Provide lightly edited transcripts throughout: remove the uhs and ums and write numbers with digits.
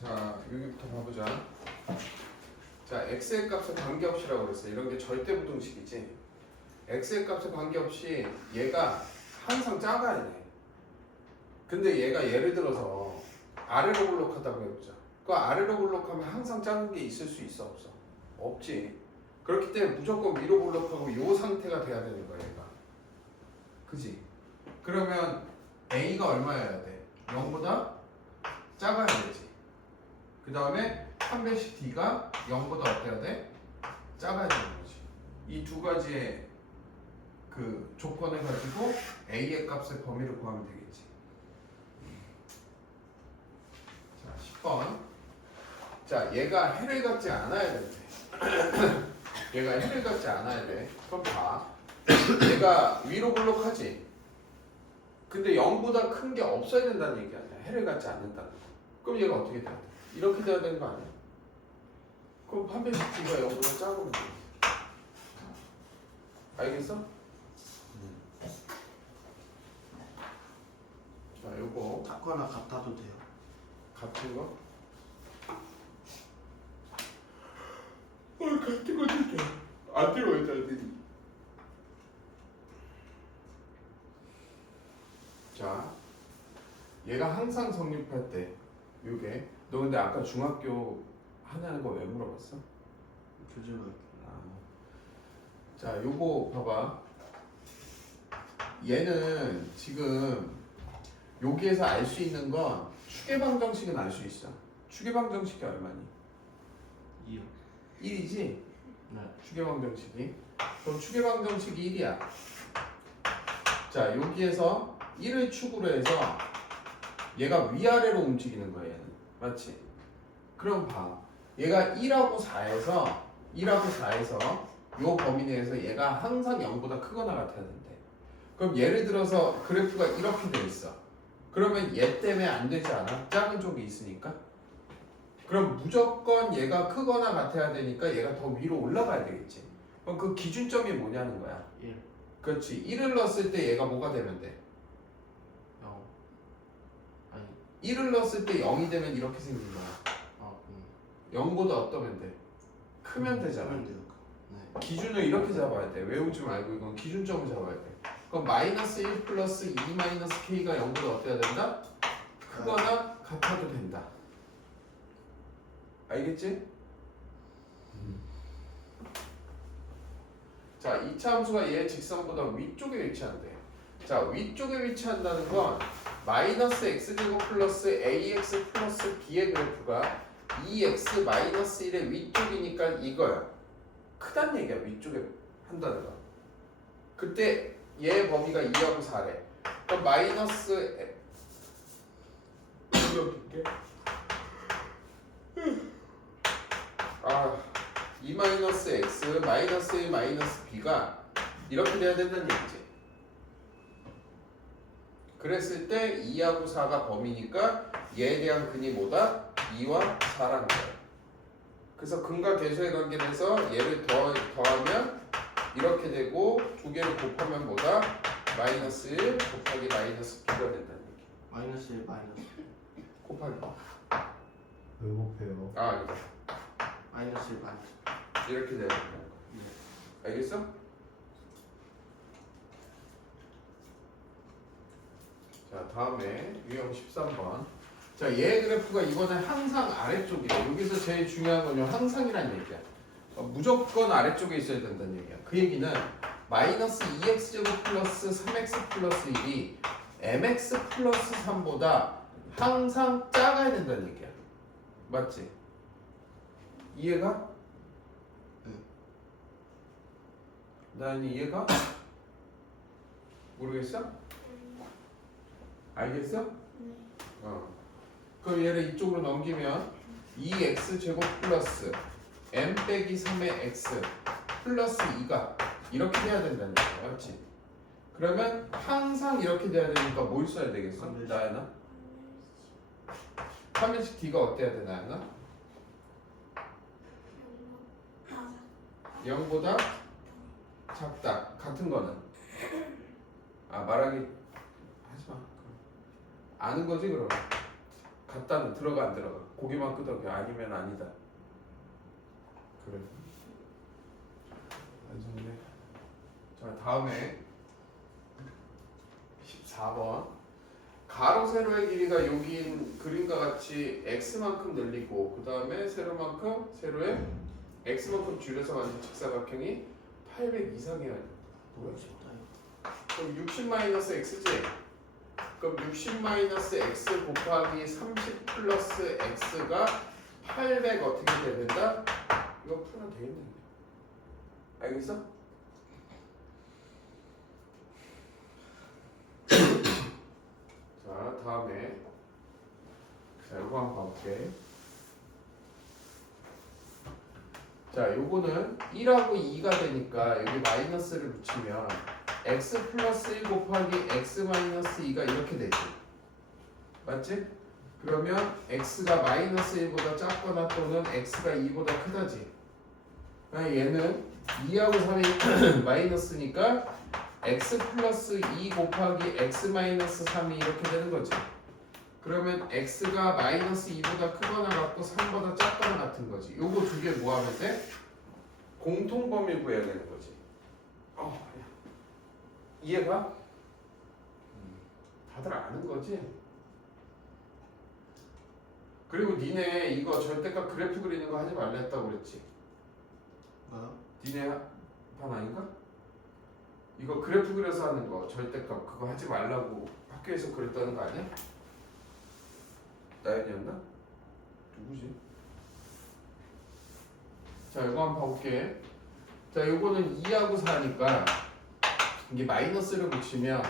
자, 여기부터 봐보자. 자, x의 값에 관계없이라고 그랬어. 이런 게 절대부등식이지. x의 값에 관계없이 얘가 항상 작아야 돼. 근데 얘가 예를 들어서 아래로 볼록하다고 해보자. 그 아래로 볼록하면 항상 작은 게 있을 수 있어 없어? 없지. 그렇기 때문에 무조건 위로 볼록하고 요 상태가 돼야 되는 거야 얘가. 그지? 그러면 a가 얼마여야 돼? 0보다 작아야 되지. 그 다음에 한 배씩 d가 0보다 어때야 돼? 작아야 되는 거지. 이 두 가지의 그 조건을 가지고 a의 값의 범위를 구하면 되겠지. 자, 10번. 자, 얘가 해를 갖지 않아야 되는데 얘가 해를 갖지 않아야 돼. 그럼 봐. 얘가 위로 볼록하지. 근데 0보다 큰 게 없어야 된다는 얘기 아니야. 해를 갖지 않는다는 거. 그럼 얘가 어떻게 돼야 돼? 이렇게 돼야 되는 거 아니야? 그럼 판별식 d가 0보다 작으면 돼. 알겠어? 자, 요거 같거나 같아도 돼요. 같은 거? 같은 거 진짜 안 되고 있다. 자, 얘가 항상 성립할 때 요게 너 근데 아까 중학교 하나는 거 왜 물어봤어? 교정을. 자, 요거 봐봐. 얘는 지금 여기에서 알 수 있는 건 추계방정식은 알 수 있어. 추계방정식이 얼마니? 2요. 1이지? 네. 추계방정식이. 그럼 추계방정식이 1이야. 자, 여기에서 1을 축으로 해서 얘가 위아래로 움직이는 거야, 얘는. 맞지? 그럼 봐. 얘가 1하고 4에서 요 범위 내에서 얘가 항상 0보다 크거나 같아야 된대. 그럼 예를 들어서 그래프가 이렇게 돼 있어. 그러면 얘 때문에 안 되지 않아? 작은 쪽이 있으니까. 그럼 무조건 얘가 크거나 같아야 되니까 얘가 더 위로 올라가야 되겠지. 그럼 그 기준점이 뭐냐는 거야. 1. 그렇지. 1을 넣었을 때 얘가 뭐가 되면 돼? 0. 아니. 1을 넣었을 때 0이 되면 이렇게 생긴 거야. 0보다 어떠면 돼? 크면 되잖아. 크면 돼요. 네. 기준을 이렇게 잡아야 돼. 외우지 말고 이건 기준점을 잡아야 돼. 그럼 마이너스 1 플러스 2 마이너스 k가 0보다 어때야 된다? 크거나 같아도 된다. 알겠지? 자, 이차 함수가 얘 직선보다 위쪽에 위치한대. 자, 위쪽에 위치한다는 건 마이너스 x제곱 플러스 ax 플러스 b의 그래프가 2x 마이너스 1의 위쪽이니까 이거야. 크단 얘기야. 위쪽에 한다는 거. 그때 얘 범위가 2하고 4래. 그럼 마이너스 이렇게 2 마이너스 x 마이너스 1 마이너스 b가 이렇게 돼야 된다는 얘기지. 그랬을 때 2하고 4가 범위니까 얘에 대한 근이 뭐다? 2와 4라는 거야. 그래서 근과 계수의 관계에서 얘를 더하면 이렇게 되고 두 개를 곱하면 뭐다? 마이너스 1 곱하기 마이너스 b가 된다는 얘기. 마이너스 1 마이너스. 곱하기. 왜 곱해요? 아니다. 마이너스 1 마이너스. 이렇게 돼야 된다는 거야. 네. 알겠어? 자, 다음에 유형 13번. 자, 얘 그래프가 이번에 항상 아래쪽이야. 여기서 제일 중요한 건요, 항상이란 얘기야. 무조건 아래쪽에 있어야 된다는 얘기야. 그 얘기는 마이너스 2x제곱 플러스 3x 플러스 1이 mx 플러스 3보다 항상 작아야 된다는 얘기야. 맞지? 이해가? 네. 난 이해가? 모르겠어? 알겠어? 그럼 얘를 이쪽으로 넘기면 2x 제곱 플러스 m 빼기 3의 x 플러스 2가 이렇게 돼야 된다는 거야. 맞지? 그러면 항상 이렇게 돼야 되니까 뭘 써야 되겠어? 판별식. 나연아? 판별식 d가 어때야 돼, 나연아? 0보다 작다. 같은 거는? 말하기 하지 마. 아는 거지 그럼. 같다는 들어가 안 들어가? 고기만 끄덕여. 아니면 아니다. 그래. 안 좋네. 자, 다음에 14번. 가로 세로의 길이가 여기인 그림과 같이 x만큼 늘리고 그 다음에 세로의 x만큼 줄여서 만든 직사각형이 800 이상이야. 뭐야? 그럼 60-x지? 그럼 60-x 곱하기 30 플러스 x가 800 어떻게 돼야 된다? 이거 풀면 되겠네. 알겠어? 자, 다음에 자, 이거 한번 봐볼게. 자, 요거는 1하고 2가 되니까 여기 마이너스를 붙이면 x 플러스 1 곱하기 x 마이너스 2가 이렇게 되지. 맞지? 그러면 x가 마이너스 1보다 작거나 또는 x가 2보다 크다지. 얘는 2하고 3이 마이너스니까 x 플러스 2 곱하기 x 마이너스 3이 이렇게 되는 거지. 그러면 x가 마이너스 2보다 크거나 같고 3보다 작거나 같은 거지. 요거 두 개 뭐 하면 돼? 공통범위 구해야 되는 거지. 이해가? 다들 아는 거지? 그리고 니네 이거 절대값 그래프 그리는 거 하지 말라 했다고 그랬지? 뭐야? 니네 반 아닌가? 이거 그래프 그려서 하는 거 절대값 그거 하지 말라고 학교에서 그랬다는 거 아니야? 나연이었나? 누구지? 자, 이거 한번 봐볼게. 자, 요거는 2하고 4니까 이게 마이너스를 붙이면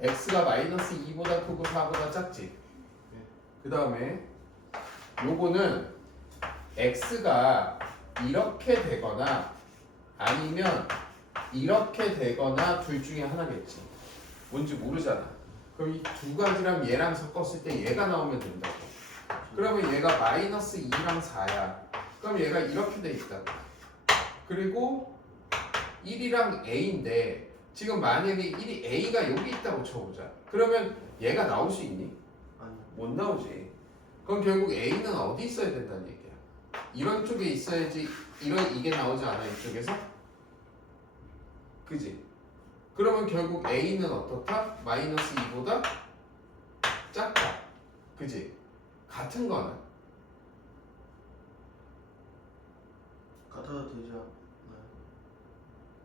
x가 마이너스 2보다 크고 4보다 작지. 그 다음에 요거는 x가 이렇게 되거나 아니면 이렇게 되거나 둘 중에 하나겠지. 뭔지 모르잖아. 그럼 이 두 가지랑 얘랑 섞었을 때 얘가 나오면 된다고. 그러면 얘가 마이너스 2랑 4야. 그럼 얘가 이렇게 돼 있다. 그리고 1이랑 a인데 지금 만약에 1이 a가 여기 있다고 쳐보자. 그러면 얘가 나올 수 있니? 아니. 못 나오지. 그럼 결국 a는 어디 있어야 된다는 얘기야. 이런 쪽에 있어야지 이게 나오지 않아 이쪽에서? 그지? 그러면 결국 a는 어떻다? 마이너스 2보다 작다. 그지? 같은 거는 같아도 되죠.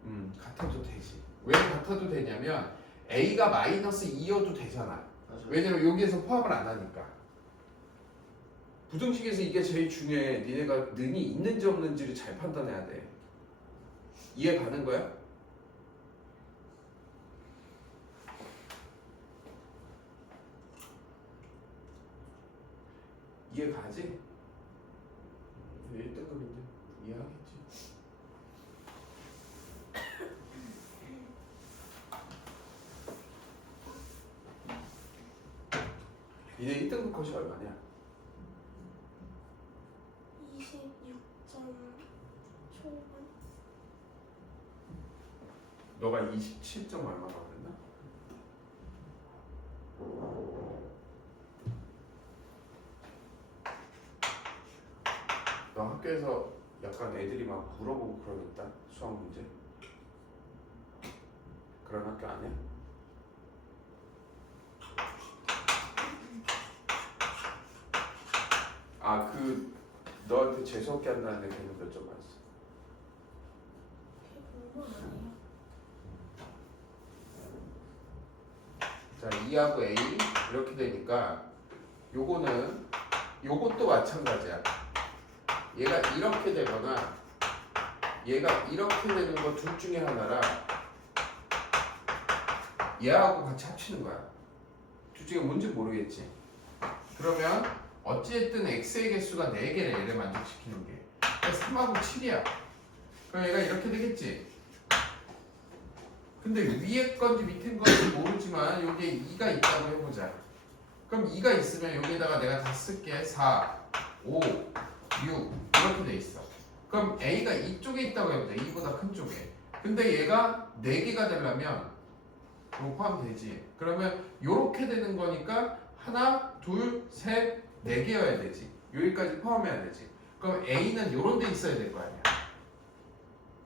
네. 같아도 되지. 왜 같아도 되냐면 a가 마이너스 2여도 되잖아. 맞아. 왜냐면 여기에서 포함을 안 하니까. 부등식에서 이게 제일 중요해. 니네가 능이 있는지 없는지를 잘 판단해야 돼. 이해 가는 거야? 이해 가지? 1등급인데 이해하겠지. 니네 1등급 컷이 얼마냐? 26점 초반? 너가 27점 얼마 받았나? 너 학교에서 약간 애들이 막 물어보고 그러겠다. 수학 문제. 그런 학교 아니야? 아, 그 너한테 재수없게 한다는데 걔는 몇 점 맞았어? 그게 공부 아니에요? 자, 2하고 A 이렇게 되니까 요것도 마찬가지야. 얘가 이렇게 되거나 얘가 이렇게 되는 거 둘 중에 하나라. 얘하고 같이 합치는 거야. 둘 중에 뭔지 모르겠지. 그러면 어찌됐든 x의 개수가 4개래. 얘를 만족시키는 게. 3하고 7이야. 그럼 얘가 이렇게 되겠지. 근데 위에 건지 밑에 건지 모르지만 여기에 2가 있다고 해보자. 그럼 2가 있으면 여기에다가 내가 다 쓸게. 4, 5, 6 이렇게 돼 있어. 그럼 A가 이쪽에 있다고 해보자. 2보다 큰 쪽에. 근데 얘가 4개가 되려면 이거 포함되지. 그러면 요렇게 되는 거니까 하나, 둘, 셋, 4개여야 되지. 여기까지 포함해야 되지. 그럼 A는 요런 데 있어야 될 거 아니야.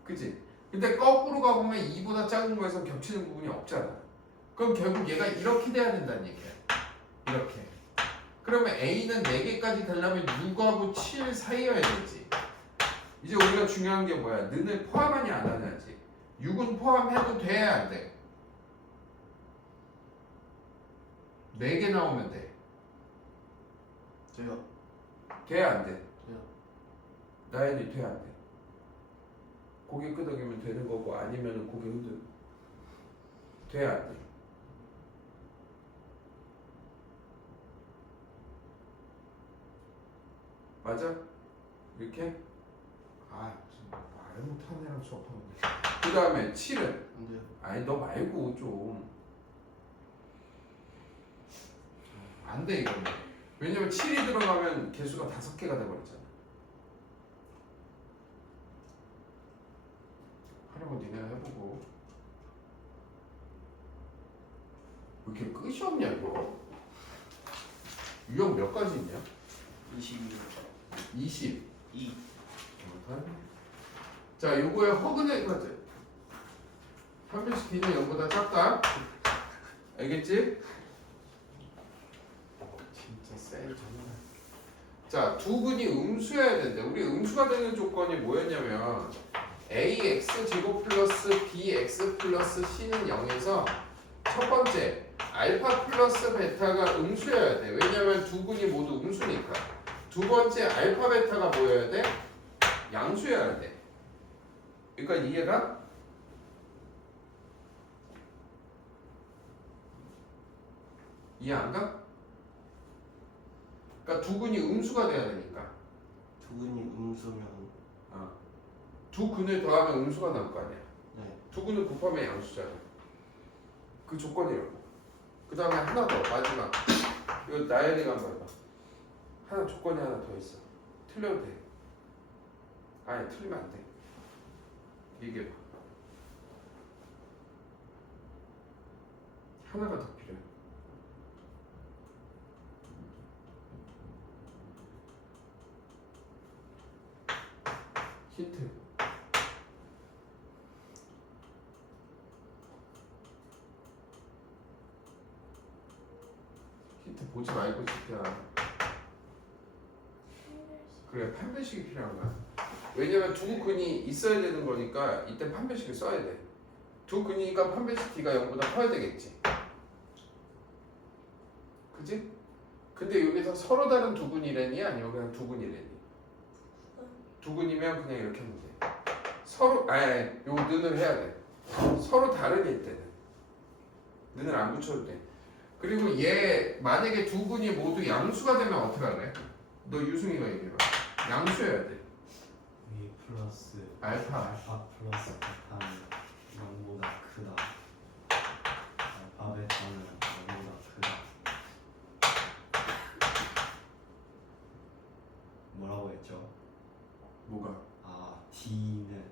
그치? 근데 거꾸로 가보면 2보다 작은 거에서 겹치는 부분이 없잖아. 그럼 결국 얘가 이렇게 돼야 된다는 얘기야. 이렇게. 그러면 A는 4개까지 되려면 6하고 7 사이여야 되지. 이제 우리가 중요한 게 뭐야? 는을 포함하냐 안 하냐지. 6은 포함해도 돼야 안 돼? 4개 나오면 돼. 돼요. 돼야 안 돼? 돼요. 나연이 돼야 안 돼? 고개 끄덕이면 되는 거고 아니면 고개 흔들 돼야 안 돼? 맞아? 이렇게? 아 무슨 말을 못하는 애랑 수업하는데. 그 다음에 7은? 안 돼요. 아니 너 말고 좀 안 돼 이거는. 왜냐면 7이 들어가면 개수가 5개가 돼버렸잖아. 하려고 니네가 해보고. 왜 이렇게 끝이 없냐 이거. 유형 몇 가지 있냐? 22. 20. 2. 자 요거의 허근의 거지. 판별식 D는 0보다 작다. 알겠지? 진짜 쎄 정말. 자, 두 근이 음수여야 되는데 우리 음수가 되는 조건이 뭐였냐면 ax 제곱 플러스 bx 플러스 c는 0에서 첫 번째 알파 플러스 베타가 음수여야 돼. 왜냐면 두 근이 모두 음수니까. 두 번째 알파 베타가 뭐여야 돼? 양수여야 돼. 그러니까 이해가? 이해 안 가? 그러니까 두 근이 음수가 돼야 되니까. 두 근이 음수면 두 근을 더하면 음수가 나올 거 아니야. 네. 두 근을 곱하면 양수잖아. 그 조건이라고. 그 다음에 하나 더 마지막. 이거 나연이가 한번 해봐. 하나 조건이 하나 더 있어. 틀려도 돼. 아니 틀리면 안 돼. 얘기해봐. 하나가 더 필요해. 힌트. 힌트 보지 말고 진짜. 그래 판별식이 필요한 거야. 왜냐면 두 근이 있어야 되는 거니까 이때 판별식을 써야 돼. 두 근이니까 판별식 D가 0보다 커야 되겠지. 그지? 근데 여기서 서로 다른 두 근이래니 아니면 그냥 두 근이래니? 두 근이면 그냥 이렇게 하면 돼. 서로 아니 요 는을 해야 돼. 서로 다르게 이때는 는을 안 붙여도 돼. 그리고 얘 만약에 두 근이 모두 양수가 되면 어떻게 할래? 너 유승이가 얘기해봐. 양수여야 돼. 위 플러스 알파. 플러스 베타는 0보다 크다. 알파 베타는 0보다 크다. 뭐라고 했죠? 뭐가? 아 D는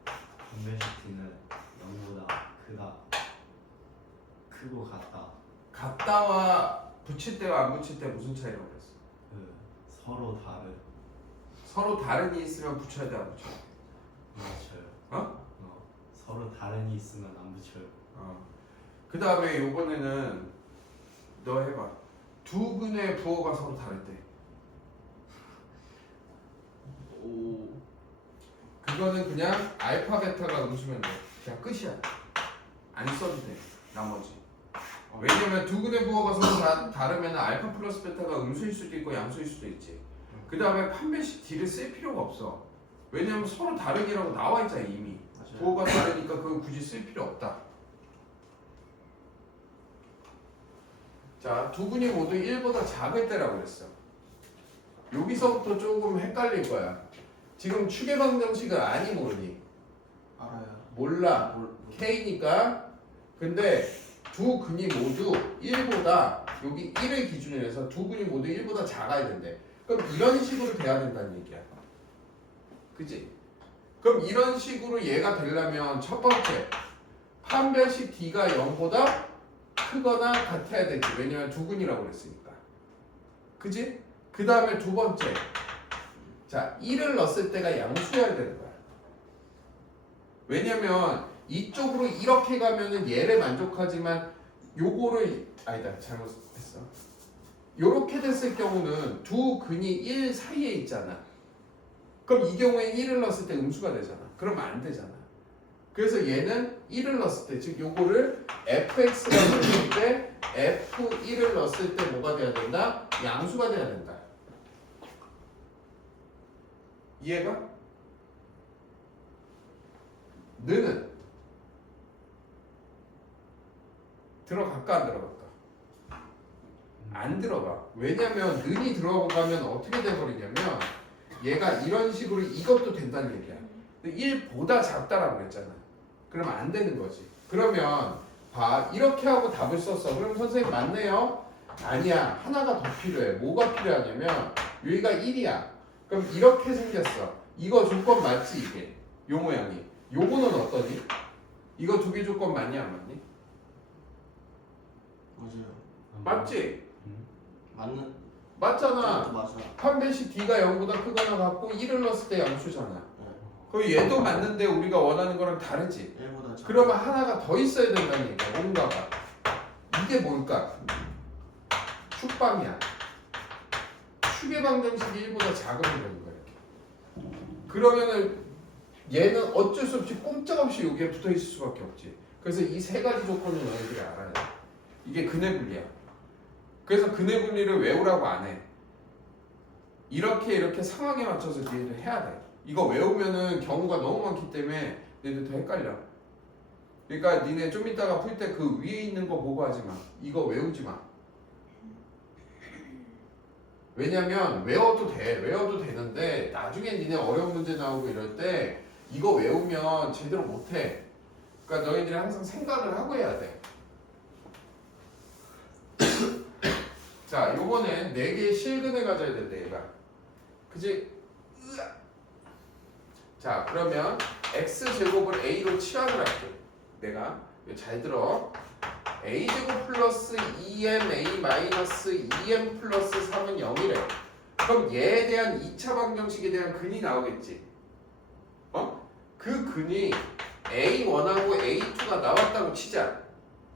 분배식 D는 0보다 크다. 크고 같다. 같다와 붙일 때와 안 붙일 때 무슨 차이라고 그랬어? 그 서로 다른 서로 다른이 있으면 붙여야 돼 안 붙여야 돼? 안 붙여요. 어? 서로 다른이 있으면 안 붙여요. 그 다음에 요번에는 너 해봐. 두 근의 부호가 서로 다른데 오. 그거는 그냥 알파 베타가 음수면 돼. 그냥 끝이야. 안 써도 돼. 나머지. 왜냐면 두 근의 부호가 서로 다르면 알파 플러스 베타가 음수일 수도 있고 양수일 수도 있지. 그 다음에 판별식 D를 쓸 필요가 없어. 왜냐면 서로 다르기라고 나와 있잖아 이미. 맞아요. 부호가 다르니까 그걸 굳이 쓸 필요 없다. 자, 두 근이 모두 1보다 작을 때라고 그랬어. 여기서부터 조금 헷갈릴 거야. 지금 추계방정식을 아니 모르니? 알아요. 몰라. K니까. 근데 두 근이 모두 1보다 여기 1을 기준으로 해서 두 근이 모두 1보다 작아야 된대. 그럼 이런 식으로 돼야 된다는 얘기야. 그치? 그럼 이런 식으로 얘가 되려면 첫 번째 판별식 D가 0보다 크거나 같아야 되지. 왜냐면 두 근이라고 그랬으니까. 그지? 그 다음에 두 번째. 자, 1을 넣었을 때가 양수여야 되는 거야. 왜냐면 이쪽으로 이렇게 가면은 얘를 만족하지만 요거를 아니다 잘못했어. 요렇게 됐을 경우는 두 근이 1 사이에 있잖아. 그럼 이 경우에 1을 넣었을 때 음수가 되잖아. 그러면 안 되잖아. 그래서 얘는 1을 넣었을 때, 즉 요거를 fx라고 했을 때 f1을 넣었을 때 뭐가 돼야 된다? 양수가 돼야 된다. 이해가? 느는 들어갈까 안 들어갈까? 안 들어가. 왜냐면 는이 들어가면 어떻게 돼버리냐면 얘가 이런 식으로 이것도 된다는 얘기야. 근데 1보다 작다라고 그랬잖아. 그러면 안 되는 거지. 그러면 봐, 이렇게 하고 답을 썼어. 그럼 선생님 맞네요? 아니야. 하나가 더 필요해. 뭐가 필요하냐면 여기가 1이야. 그럼 이렇게 생겼어. 이거 조건 맞지 이게? 요 모양이. 요거는 어떠니? 이거 두 개 조건 맞니 안 맞니? 맞아요. 맞지? 맞는. 맞잖아. 맞아. 판별식 D가 0보다 크거나 같고 1을 넣었을 때 양수잖아. 네. 그럼 얘도 맞는데 우리가 원하는 거랑 다르지? 1보다 작아. 그러면 하나가 더 있어야 된다는 얘기야. 뭔가가. 이게 뭘까? 축방이야. 축의 방정식이 1보다 작으면 되는 거야. 이렇게. 그러면은 얘는 어쩔 수 없이 꼼짝없이 여기에 붙어 있을 수밖에 없지. 그래서 이 세 가지 조건을 너희들이 알아야 돼. 이게 근해 분리야. 그래서 근해 분리를 외우라고 안 해. 이렇게 상황에 맞춰서 니네도 해야 돼. 이거 외우면은 경우가 너무 많기 때문에 니네도 헷갈려. 그러니까 니네 좀 이따가 풀 때 그 위에 있는 거 보고 하지 마. 이거 외우지 마. 왜냐면 외워도 되는데 나중에 니네 어려운 문제 나오고 이럴 때 이거 외우면 제대로 못해. 그러니까 너희들이 항상 생각을 하고 해야 돼. 자, 요번엔 4개의 실근을 가져야 된대 얘가. 그지? 으악. 자, 그러면 x제곱을 a로 치환을 할게. 내가 이거 잘 들어. a제곱 플러스 2ma 마이너스 2m 플러스 3은 0이래. 그럼 얘에 대한 2차 방정식에 대한 근이 나오겠지. 그 근이 a1하고 a2가 나왔다고 치자.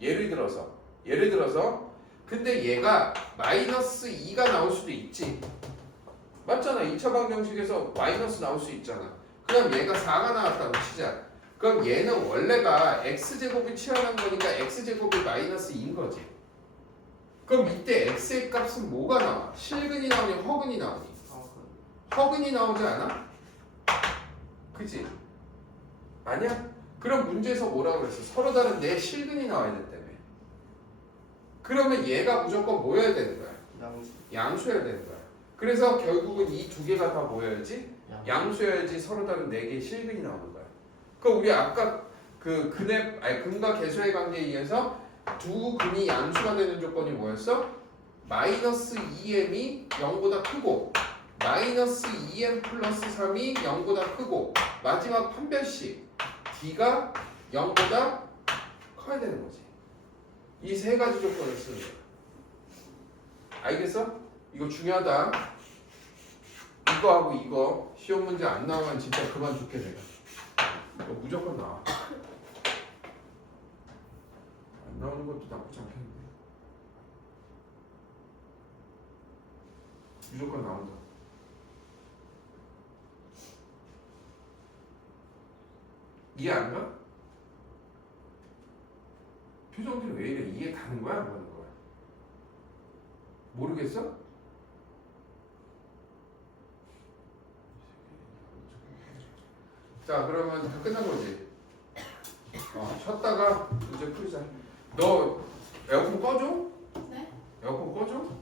예를 들어서 근데 얘가 마이너스 2가 나올 수도 있지. 맞잖아. 2차 방정식에서 마이너스 나올 수 있잖아. 그럼 얘가 4가 나왔다고 치자. 그럼 얘는 원래가 x제곱이 치환한 거니까 x제곱이 마이너스 2인 거지. 그럼 이때 x의 값은 뭐가 나와? 실근이 나오니 허근이 나오니? 허근이 나오지 않아? 그지? 아니야? 그럼 문제에서 뭐라고 그랬어? 서로 다른 내 실근이 나와야 된다며. 그러면 얘가 무조건 뭐여야 되는 거야? 양수여야 되는 거야. 그래서 결국은 이 두 개가 다 뭐여야지? 양수여야지 서로 다른 네 개의 실근이 나오는 거야. 그럼 우리 아까 그 근과 계수의 관계에 의해서 두 근이 양수가 되는 조건이 뭐였어? 마이너스 2m이 0보다 크고 마이너스 2m 플러스 3이 0보다 크고 마지막 판별식 D가 0보다 커야 되는 거지. 이 세 가지 조건을 쓰는 거야. 알겠어? 이거 중요하다. 이거하고 이거 시험 문제 안 나오면 진짜 그만 줄게 내가. 이거 무조건 나와. 안 나오는 것도 나쁘지 않겠는데. 무조건 나온다. 이해 안 가? 표정들이 왜 이래? 이해 가는 거야? 안 가는 거야? 모르겠어? 자, 그러면 다 끝난 거지? 쉬었다가 이제 풀자. 너 에어컨 꺼줘? 네? 에어컨 꺼줘?